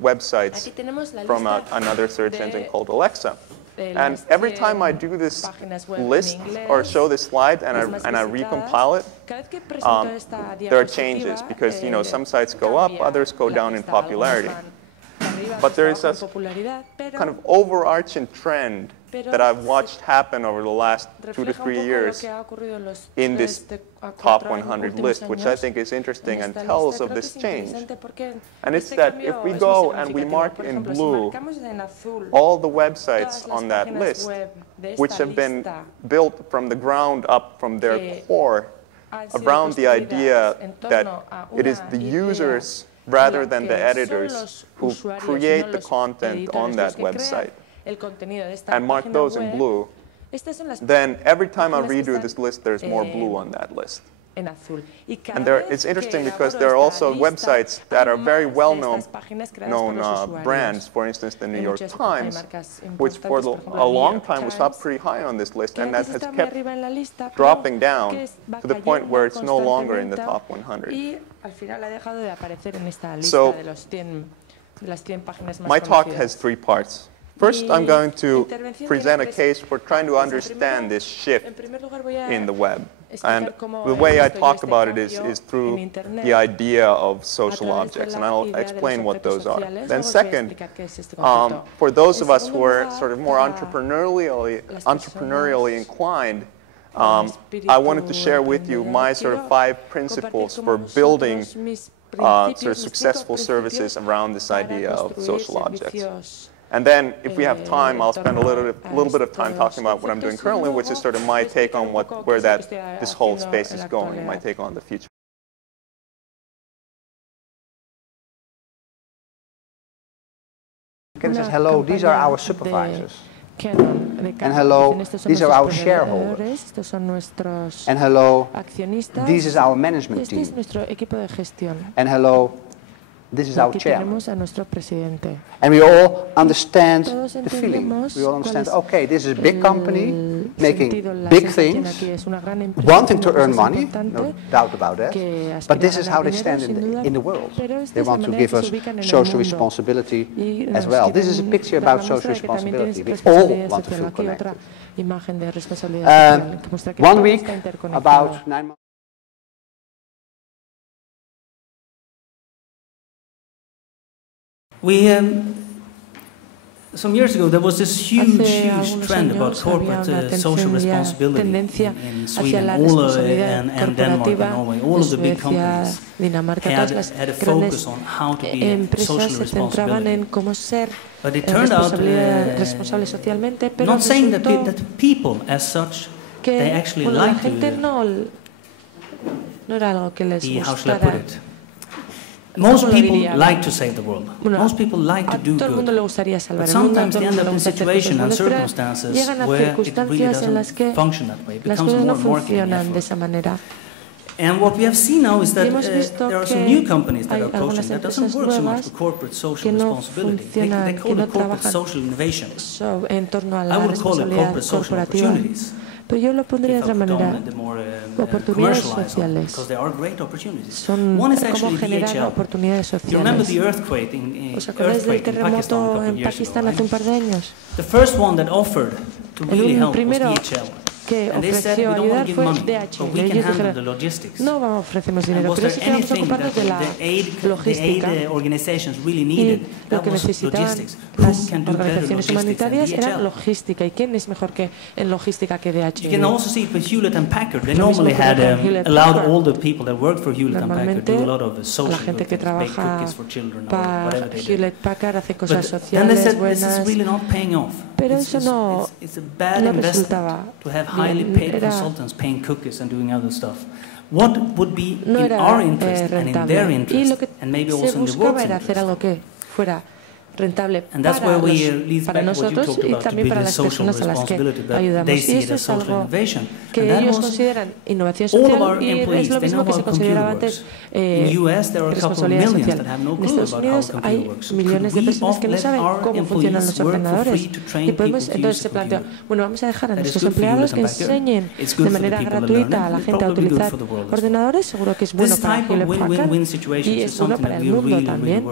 websites from another search engine called Alexa. And every time I do this list or show this slide and I recompile it, there are changes because some sites go up, others go down in popularity. But there is a kind of overarching trend that I've watched happen over the last 2 to 3 years in this top 100 list, which I think is interesting and tells of this change. And it's that if we go and we mark in blue all the websites on that list, which have been built from the ground up from their core around the idea that it is the users rather than the editors who create the content on that website, and mark those in blue, then every time I redo this list, there's more blue on that list. And it's interesting because there are also websites that are very well-known brands, for instance, the New York Times, which for a long time was up pretty high on this list, and that has kept dropping down to the point where it's no longer in the top 100. So my talk has 3 parts. First, I'm going to present a case for trying to understand this shift in the web. And the way I talk about it is through the idea of social objects, and I'll explain what those are. Then second, for those of us who are sort of more entrepreneurially inclined, I wanted to share with you my sort of 5 principles for building sort of successful services around this idea of social objects. And then, if we have time, I'll spend a little bit of time talking about what I'm doing currently, which is sort of my take on where this whole space is going, my take on the future. Ken says, hello, these are our supervisors. And hello, these are our shareholders. And hello, this is our management team. And hello, this is our chair. And we all understand the feeling. We all understand, okay, this is a big company making big things, wanting to earn money, no doubt about that. But this is how they stand in the world. They want to give us social responsibility as well. This is a picture about social responsibility. We all want to feel connected. 1 week, about 9 months. Some years ago, there was this huge trend about corporate social responsibility in Sweden, and Denmark and Norway. All of the big companies had a focus on how to be socially responsible. But it turned out, not saying that people as such, they actually like to be, how shall I put it? Most people like to save the world. Most people like to do good. But sometimes they end up in situations and circumstances where it really doesn't function that way. It becomes more marketing effort. And what we have seen now is that there are some new companies that are approaching that doesn't work so much for corporate social responsibility. They call it corporate social innovation. I would call it corporate social opportunities. Pero yo lo pondría de otra manera, oportunidades sociales. Son como generar oportunidades sociales. ¿Os acordáis del terremoto en Pakistán hace un par de años? El primero que ofreció ayudar fue DHL. Y ellos dijeron, no ofrecemos dinero, pero sí que vamos a ocuparnos de la logística. Y lo que necesitaban las organizaciones humanitarias era logística. ¿Y quién es mejor que en logística que DHL? You can also see for Hewlett and Packard, they normally had allowed all the people that work for Hewlett and Packard do a lot of social work, bake cookies for children, or whatever they do. Hewlett Packard hace cosas sociales buenas. This is really not paying off. Pero eso no resultaba. Highly paid consultants paying cookies and doing other stuff. What would be in our interest and in their interest, and maybe also in the world's interest? Rentable para nosotros y también para las personas a las que ayudamos. Y eso es algo que ellos consideran innovación social y es lo mismo que se consideraba antes responsabilidad social. En Estados Unidos hay millones de personas que no saben cómo funcionan los ordenadores. Y podemos, entonces se planteó, bueno, vamos a dejar a nuestros empleados que enseñen de manera gratuita a la gente a utilizar ordenadores. Seguro que es bueno para Hewlett Packard y es bueno para el mundo también.